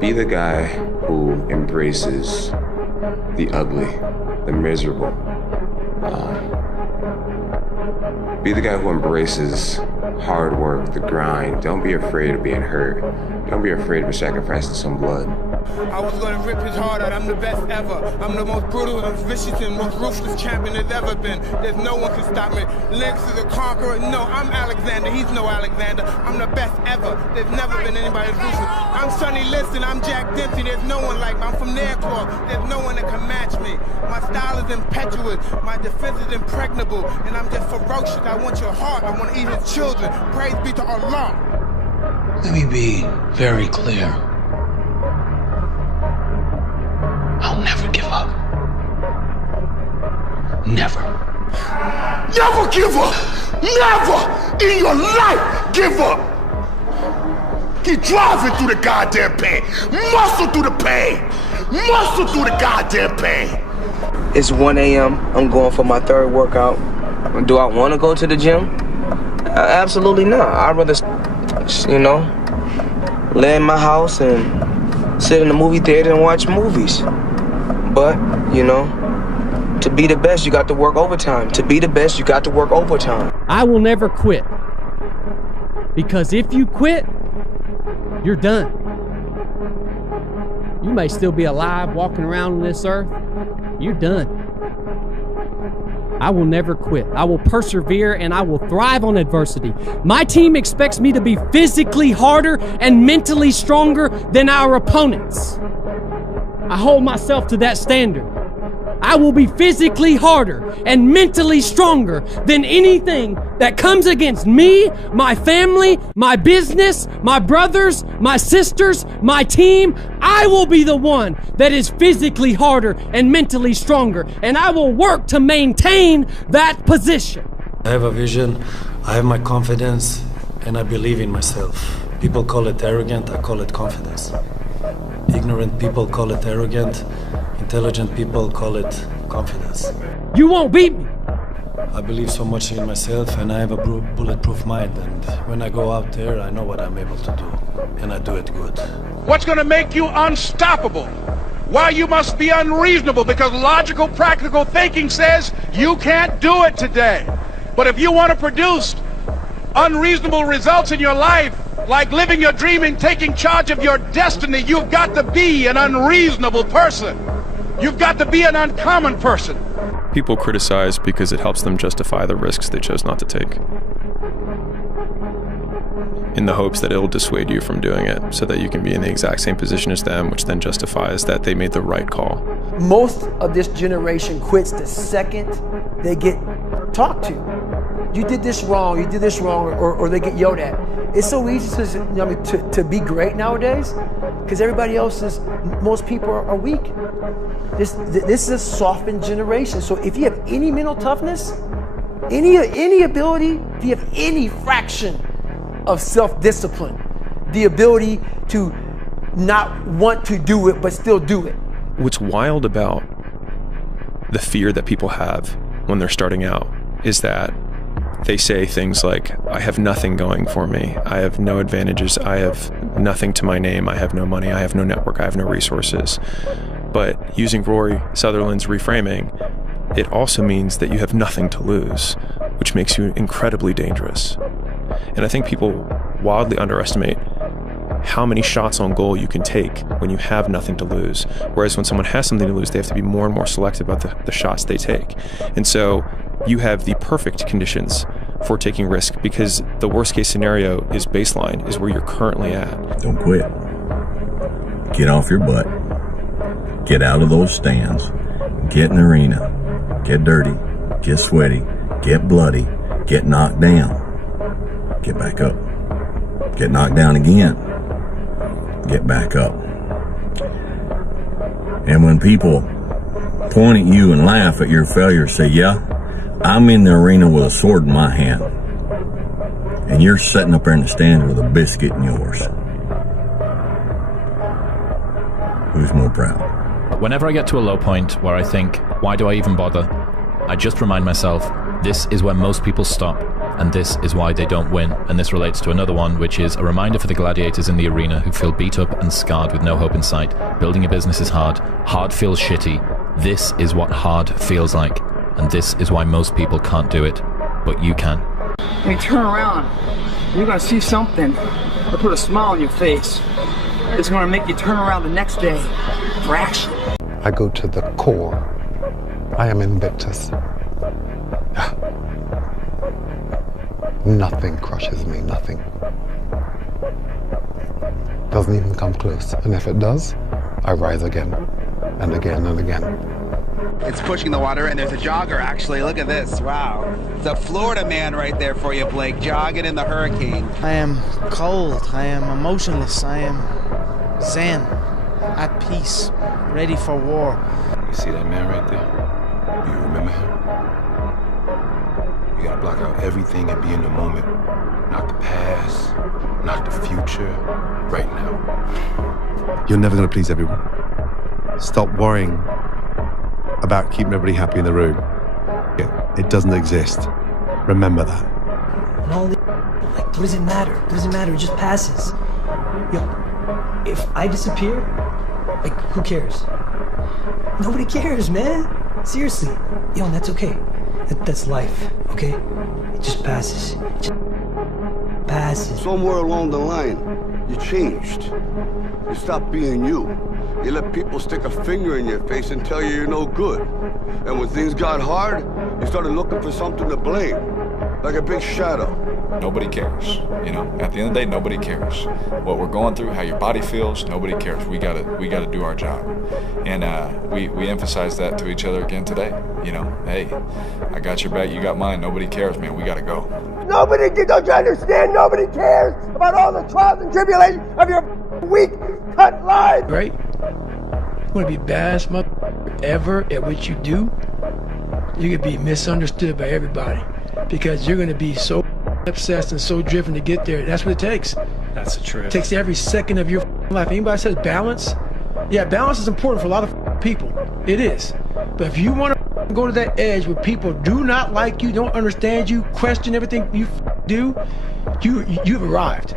Be the guy who embraces the ugly, the miserable. Be the guy who embraces hard work, the grind. Don't be afraid of being hurt. Don't be afraid of sacrificing some blood. I was gonna rip his heart out, I'm the best ever. I'm the most brutal and vicious and most ruthless champion there's ever been. There's no one can stop me. Lynx is a conqueror. No, I'm Alexander, he's no Alexander. I'm the best ever. There's never been anybody as ruthless. I'm Sonny Liston, I'm Jack Dempsey. There's no one like me. I'm from Nairclaw. There's no one that can match me. My style is impetuous. My defense is impregnable. And I'm just ferocious. I want your heart. I want to eat his children. Praise be to Allah. Let me be very clear. I'll never give up. Never. Never give up! Never in your life give up! Keep driving through the goddamn pain. Muscle through the pain. Muscle through the goddamn pain. It's 1 a.m. I'm going for my third workout. Do I want to go to the gym? Absolutely not. I'd rather, lay in my house and sit in the movie theater and watch movies. But, to be the best, you got to work overtime. To be the best, you got to work overtime. I will never quit. Because if you quit, you're done. You may still be alive walking around on this earth. You're done. I will never quit. I will persevere and I will thrive on adversity. My team expects me to be physically harder and mentally stronger than our opponents. I hold myself to that standard. I will be physically harder and mentally stronger than anything that comes against me, my family, my business, my brothers, my sisters, my team. I will be the one that is physically harder and mentally stronger, and I will work to maintain that position. I have a vision, I have my confidence, and I believe in myself. People call it arrogant, I call it confidence. Ignorant people call it arrogant, intelligent people call it confidence. You won't beat me. I believe so much in myself and I have a bulletproof mind, and when I go out there I know what I'm able to do, and I do it good. What's going to make you unstoppable? Why you must be unreasonable, because logical, practical thinking says you can't do it today. But if you want to produce unreasonable results in your life, like living your dream and taking charge of your destiny, you've got to be an unreasonable person. You've got to be an uncommon person. People criticize because it helps them justify the risks they chose not to take, in the hopes that it'll dissuade you from doing it so that you can be in the exact same position as them, which then justifies that they made the right call. Most of this generation quits the second they get talked to. You did this wrong, or they get yelled at. It's so easy to be great nowadays because everybody else is, most people are weak. This is a softened generation. So if you have any mental toughness, any ability, if you have any fraction of self-discipline, the ability to not want to do it but still do it. What's wild about the fear that people have when they're starting out is that they say things like, I have nothing going for me. I have no advantages. I have nothing to my name. I have no money. I have no network. I have no resources. But using Rory Sutherland's reframing, it also means that you have nothing to lose, which makes you incredibly dangerous. And I think people wildly underestimate how many shots on goal you can take when you have nothing to lose. Whereas when someone has something to lose, they have to be more and more selective about the shots they take. And so you have the perfect conditions for taking risk, because the worst case scenario is baseline, is where you're currently at. Don't quit. Get off your butt. Get out of those stands. Get in the arena. Get dirty. Get sweaty. Get bloody. Get knocked down. Get back up. Get knocked down again. Get back up. And when people point at you and laugh at your failure, say, yeah, I'm in the arena with a sword in my hand, and you're sitting up there in the stand with a biscuit in yours. Who's more proud? Whenever I get to a low point where I think, why do I even bother? I just remind myself, this is where most people stop. and this is why they don't win. And this relates to another one, which is a reminder for the gladiators in the arena who feel beat up and scarred with no hope in sight. Building a business is hard. Hard feels shitty. This is what hard feels like, and this is why most people can't do it, but you can. When you turn around, you're gonna see something that put a smile on your face. It's gonna make you turn around the next day for action. I go to the core. I am invictus. Nothing crushes me, nothing. Doesn't even come close. And if it does, I rise again and again and again. It's pushing the water, and there's a jogger, actually. Look at this. Wow. It's a Florida man right there for you, Blake, jogging in the hurricane. I am cold. I am emotionless. I am zen, at peace, ready for war. You see that man right there? Do you remember him? You gotta block out everything and be in the moment. Not the past, not the future, right now. You're never gonna please everyone. Stop worrying about keeping everybody happy in the room. It doesn't exist. Remember that. And all the like, what does it matter? What does it matter? It just passes. Yo, if I disappear, like, who cares? Nobody cares, man. Seriously. Yo, and that's okay. That's life, okay? It just passes. It just passes. Somewhere along the line, you changed. You stopped being you. You let people stick a finger in your face and tell you you're no good. And when things got hard, you started looking for something to blame, like a big shadow. Nobody cares, you know. At the end of the day, nobody cares. What we're going through, how your body feels, nobody cares. We gotta do our job, and we emphasize that to each other again today. You know, hey, I got your back, you got mine. Nobody cares, man. We gotta go. Don't you understand? Nobody cares about all the trials and tribulations of your weak, cut life. Right? You want to be best mother ever at what you do? You could be misunderstood by everybody because you're going to be so obsessed and so driven to get there. That's what it takes. That's the truth. It takes every second of your life. Anybody says balance? Yeah, balance is important for a lot of people. It is. But if you want to go to that edge where people do not like you, don't understand you, question everything you do, you've arrived.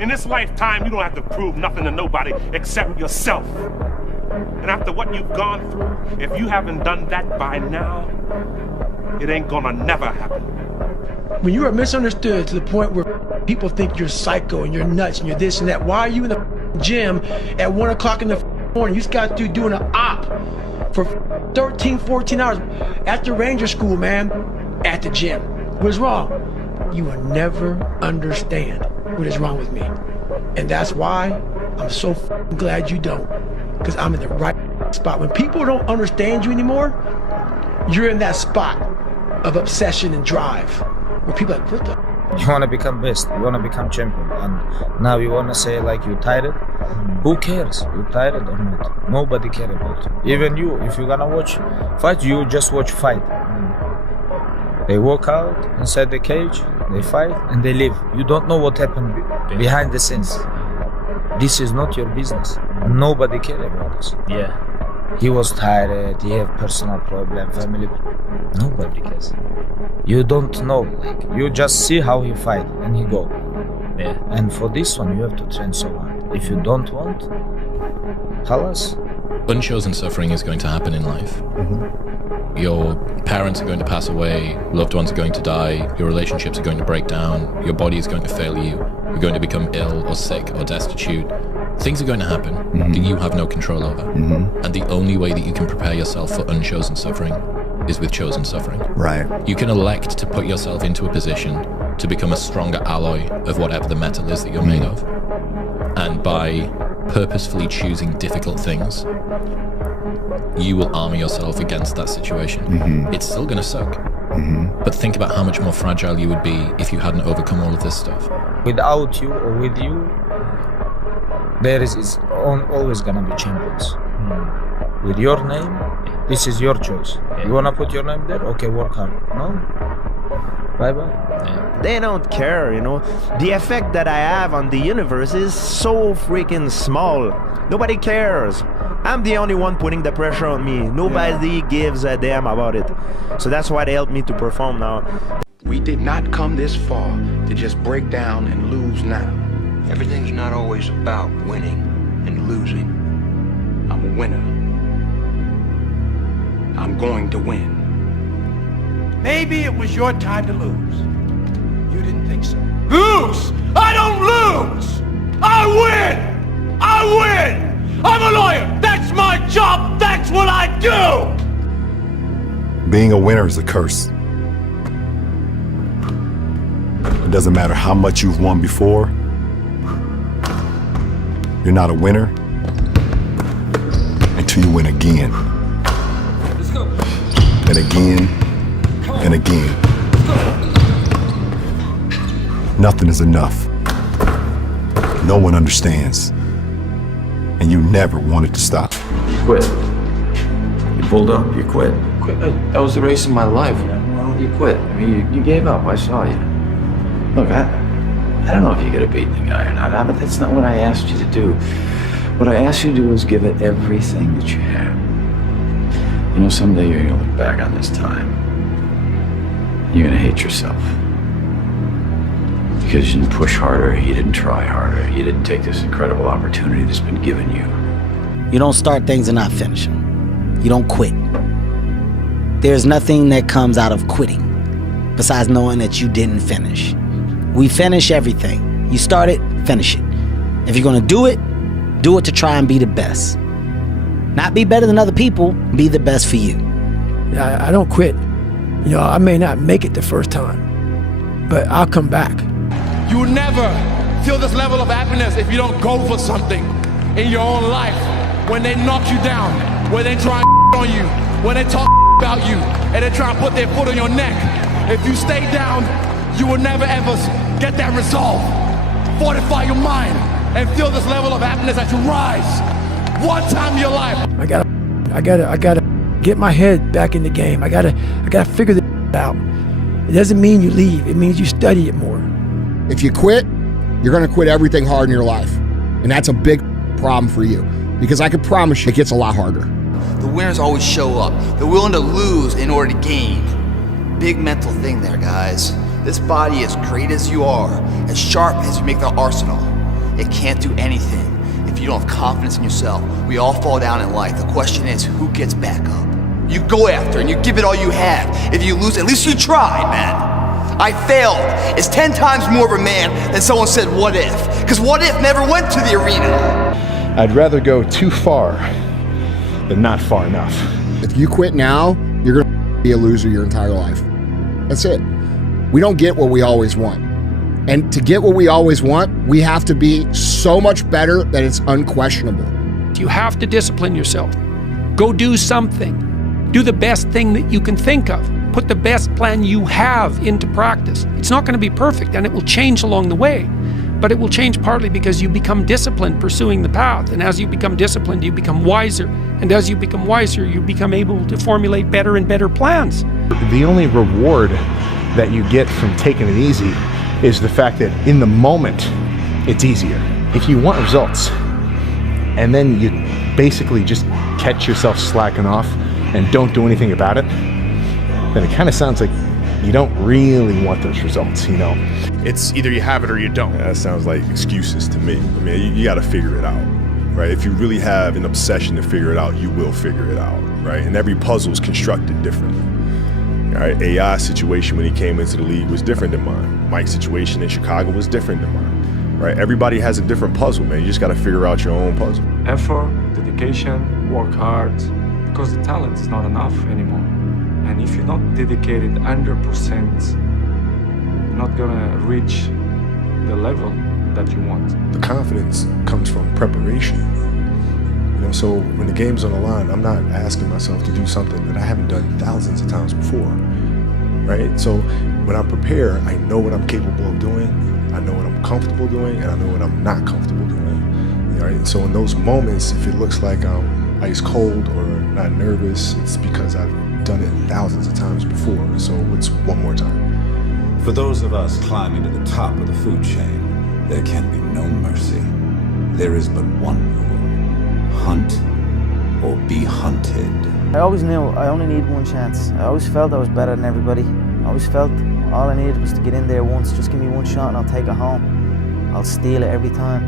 In this lifetime, you don't have to prove nothing to nobody except yourself. And after what you've gone through, if you haven't done that by now, it ain't gonna never happen. When you are misunderstood to the point where people think you're psycho and you're nuts and you're this and that, why are you in the gym at 1 o'clock in the morning? You just got to doing an op for 13, 14 hours after Ranger School, man, at the gym. What is wrong? You will never understand what is wrong with me. And that's why I'm so glad you don't. Because I'm in the right spot. When people don't understand you anymore, you're in that spot of obsession and drive. Where people are like, what the? You want to become best, you want to become champion. And now you want to say like you tired? Who cares? You tired or not? Nobody cares about you. Even you, if you're going to watch fight, you just watch fight. They walk out inside the cage, they fight, and they leave. You don't know what happened behind the scenes. This is not your business. Nobody cares about this. Yeah. He was tired, he have personal problem, family. Nobody cares. You don't know, like, you just see how he fight and he go. Yeah. And for this one, you have to train so hard. If you don't want, halas. Unchosen suffering is going to happen in life. Your parents are going to pass away, loved ones are going to die, your relationships are going to break down, your body is going to fail you, you're going to become ill or sick or destitute. Things are going to happen that you have no control over. And the only way that you can prepare yourself for unchosen suffering is with chosen suffering. Right. You can elect to put yourself into a position to become a stronger alloy of whatever the metal is that you're made of. And by purposefully choosing difficult things, you will armor yourself against that situation. It's still going to suck. But think about how much more fragile you would be if you hadn't overcome all of this stuff. Without you or with you, there is always gonna be champions. With your name, this is your choice. You wanna put your name there? Okay, work hard. No? Bye-bye. They don't care, you know. The effect that I have on the universe is so freaking small. Nobody cares. I'm the only one putting the pressure on me. Nobody gives a damn about it. So that's why they help me to perform now. We We did not come this far to just break down and lose now. Everything's not always about winning and losing. I'm a winner. I'm going to win. Maybe it was your time to lose. You didn't think so. Lose! I don't lose! I win! I win! I'm a lawyer! That's my job! That's what I do! Being a winner is a curse. It doesn't matter how much you've won before. You're not a winner until you win again. Let's go. And again, and again. Nothing is enough. No one understands. And you never wanted to stop. You quit. You pulled up, you quit. That was the race of my life. You quit. I mean, you gave up. I saw you. Look, I don't know if you're gonna beat the guy or not, but that's not what I asked you to do. What I asked you to do is give it everything that you have. You know, someday you're gonna look back on this time. You're gonna hate yourself. Because you didn't push harder, you didn't try harder, you didn't take this incredible opportunity that's been given you. You don't start things and not finish them. You don't quit. There's nothing that comes out of quitting besides knowing that you didn't finish. We finish everything. You start it, finish it. If you're gonna do it to try and be the best. Not be better than other people, be the best for you. I don't quit. You know, I may not make it the first time, but I'll come back. You will never feel this level of happiness if you don't go for something in your own life. When they knock you down, when they try on you, when they talk about you, and they try to put their foot on your neck. If you stay down, you will never ever get that resolve. Fortify your mind and feel this level of happiness as you rise. One time in your life. I gotta get my head back in the game. I gotta figure this out. It doesn't mean you leave. It means you study it more. If you quit, you're gonna quit everything hard in your life. And that's a big problem for you. Because I can promise you, it gets a lot harder. The winners always show up. They're willing to lose in order to gain. Big mental thing there, guys. This body, as great as you are, as sharp as you make the arsenal, it can't do anything if you don't have confidence in yourself. We all fall down in life. The question is, who gets back up? You go after and you give it all you have. If you lose, at least you tried, man. I failed is 10 times more of a man than someone said, what if? Because what if never went to the arena. I'd rather go too far than not far enough. If you quit now, you're gonna be a loser your entire life. That's it. We don't get what we always want. And to get what we always want, we have to be so much better that it's unquestionable. You have to discipline yourself. Go do something. Do the best thing that you can think of. Put the best plan you have into practice. It's not going to be perfect, and it will change along the way. But it will change partly because you become disciplined pursuing the path. And as you become disciplined, you become wiser. And as you become wiser, you become able to formulate better and better plans. The only reward that you get from taking it easy is the fact that in the moment, it's easier. If you want results, and then you basically just catch yourself slacking off and don't do anything about it, then it kind of sounds like you don't really want those results, you know? It's either you have it or you don't. That sounds like excuses to me. I mean, you got to figure it out, right? If you really have an obsession to figure it out, you will figure it out, right? And every puzzle is constructed differently. All right, AI's situation when he came into the league was different than mine. Mike's situation in Chicago was different than mine, right? Everybody has a different puzzle, man. You just got to figure out your own puzzle. Effort, dedication, work hard, because the talent is not enough anymore. And if you're not dedicated 100%, you're not gonna reach the level that you want. The confidence comes from preparation. You know, so when the game's on the line, I'm not asking myself to do something that I haven't done thousands of times before, right? So when I prepare, I know what I'm capable of doing, I know what I'm comfortable doing, and I know what I'm not comfortable doing. Right? So in those moments, if it looks like I'm ice cold or not nervous, it's because I've done it thousands of times before, so it's one more time. For those of us climbing to the top of the food chain, there can be no mercy. There is but one rule: hunt or be hunted. I always knew I only need one chance. I always felt I was better than everybody. I always felt All I needed was to get in there once. Just give me one shot and I'll take it home. I'll steal it every time.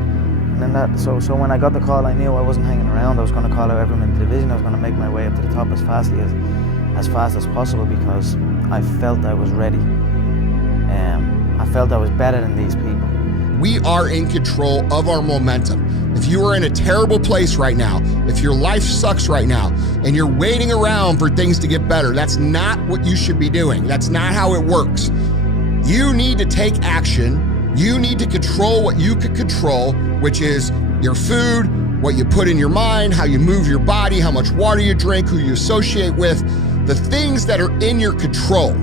And then so when I got the call, I knew I wasn't hanging around. I was going to call out everyone in the division. I was going to make my way up to the top as fast as possible, because I felt I was ready. I felt I was better than these people. We are in control of our momentum. If you are in a terrible place right now, if your life sucks right now, and you're waiting around for things to get better, that's not what you should be doing. That's not how it works. You need to take action. You need to control what you can control, which is your food, what you put in your mind, how you move your body, how much water you drink, who you associate with, the things that are in your control.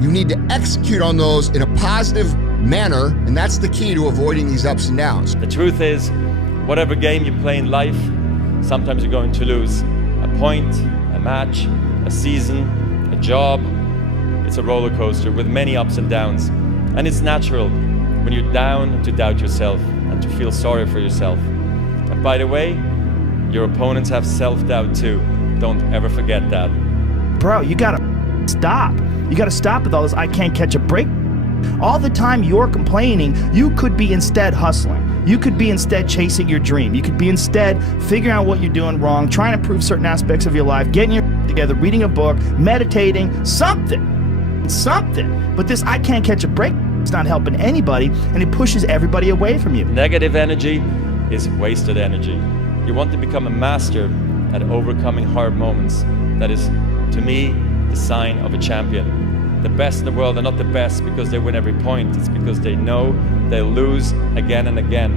You need to execute on those in a positive manner, and that's the key to avoiding these ups and downs. The truth is, whatever game you play in life, sometimes you're going to lose. A point, a match, a season, a job. It's a roller coaster with many ups and downs. And it's natural when you're down to doubt yourself and to feel sorry for yourself. And by the way, your opponents have self-doubt too. Don't ever forget that. Bro, you gotta stop. You gotta stop with all this I can't catch a break. All the time you're complaining, you could be instead hustling. You could be instead chasing your dream. You could be instead figuring out what you're doing wrong, trying to improve certain aspects of your life, getting your together, reading a book, meditating, something. But this I can't catch a break, it's not helping anybody, and it pushes everybody away from you. Negative energy is wasted energy. You want to become a master at overcoming hard moments. That is, to me, the sign of a champion. The best in the world are not the best because they win every point. It's because they know they'll lose again and again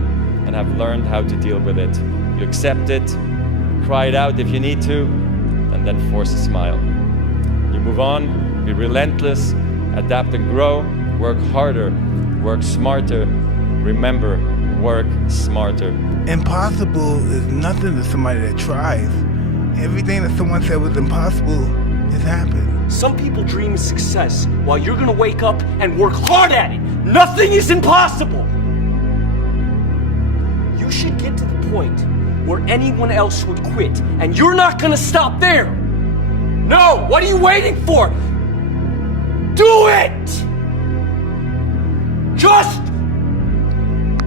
and have learned how to deal with it. You accept it, cry it out if you need to, and then force a smile. You move on, be relentless, adapt and grow, work harder, work smarter. Remember, work smarter. Impossible is nothing to somebody that tries. Everything that someone said was impossible has happened. Some people dream of success while you're gonna wake up and work hard at it. Nothing is impossible. You should get to the point where anyone else would quit, and you're not gonna stop there. No, what are you waiting for? Do it! Just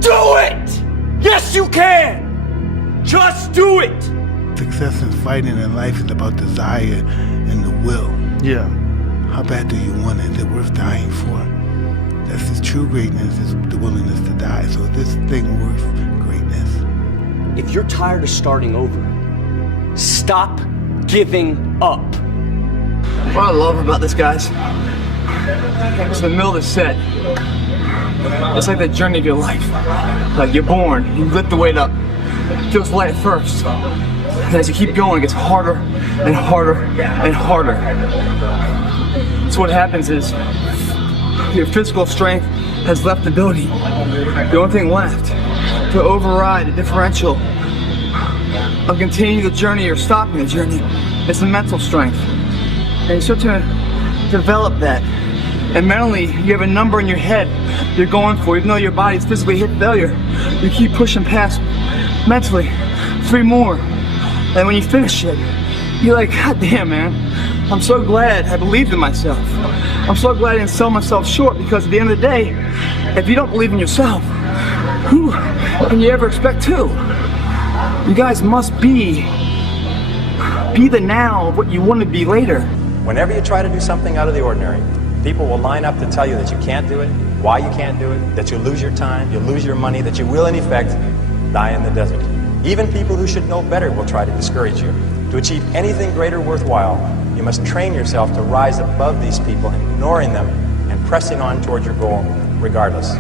do it! Yes, you can! Just do it! Success in fighting in life is about desire and the will. Yeah. How bad do you want it? Is it worth dying for? That's the true greatness, is the willingness to die. So is this thing worth greatness? If you're tired of starting over, stop giving up. What I love about this, guys, it's the middle of the set. It's like the journey of your life. Like you're born, you lift the weight up. It feels light at first. And as you keep going, it gets harder and harder and harder. So what happens is your physical strength has left the building. The only thing left to override the differential of continuing the journey or stopping the journey is the mental strength. And you start to develop that. And mentally, you have a number in your head you're going for, even though your body's physically hit failure. You keep pushing past mentally 3 more. And when you finish it, you're like, God damn, man, I'm so glad I believed in myself. I'm so glad I didn't sell myself short, because at the end of the day, if you don't believe in yourself, who can you ever expect to? You guys must be the now of what you want to be later. Whenever you try to do something out of the ordinary, people will line up to tell you that you can't do it, why you can't do it, that you'll lose your time, you'll lose your money, that you will in effect die in the desert. Even people who should know better will try to discourage you. To achieve anything greater worthwhile, you must train yourself to rise above these people, ignoring them and pressing on towards your goal regardless.